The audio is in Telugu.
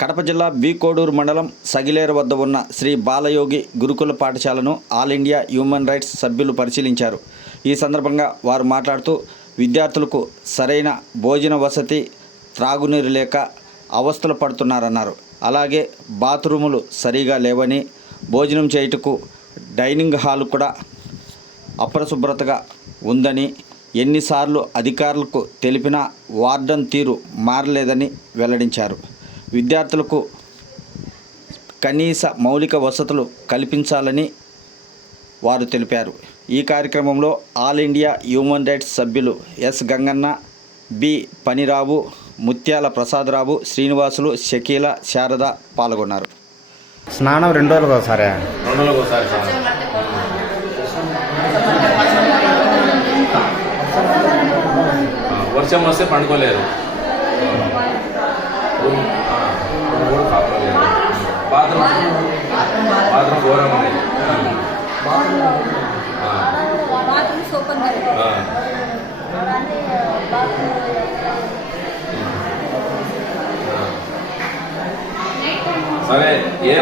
కడప జిల్లా బి కోడూరు మండలం సగిలేరు వద్ద ఉన్న శ్రీ బాలయోగి గురుకుల పాఠశాలను ఆల్ ఇండియా హ్యూమన్ రైట్స్ సభ్యులు పరిశీలించారు. ఈ సందర్భంగా వారు మాట్లాడుతూ విద్యార్థులకు సరైన భోజన వసతి త్రాగునీరు లేక అవస్థలు పడుతున్నారన్నారు. అలాగే బాత్రూములు సరిగా లేవని భోజనం చేయుటకు డైనింగ్ హాల్ కూడా అపరిశుభ్రతగా ఉందని ఎన్నిసార్లు అధికారులకు తెలిపినా వార్డన్ తీరు మారలేదని వెల్లడించారు. విద్యార్థులకు కనీస మౌలిక వసతులు కల్పించాలని వారు తెలిపారు. ఈ కార్యక్రమంలో ఆల్ ఇండియా హ్యూమన్ రైట్స్ సభ్యులు ఎస్ గంగన్న బి పనిరావు ముత్యాల ప్రసాదరావు శ్రీనివాసులు షకీల శారద పాల్గొన్నారు. స్నానం రెండు రోజులకు ఒకసారి రెండు రోజులకు ఒకసారి స్నానం. ఆ, వర్షం వస్తే పండుకోలేరు. బాత్రూమ్స్ ఓపెన్ ఆ, ఆ. సరే ఏ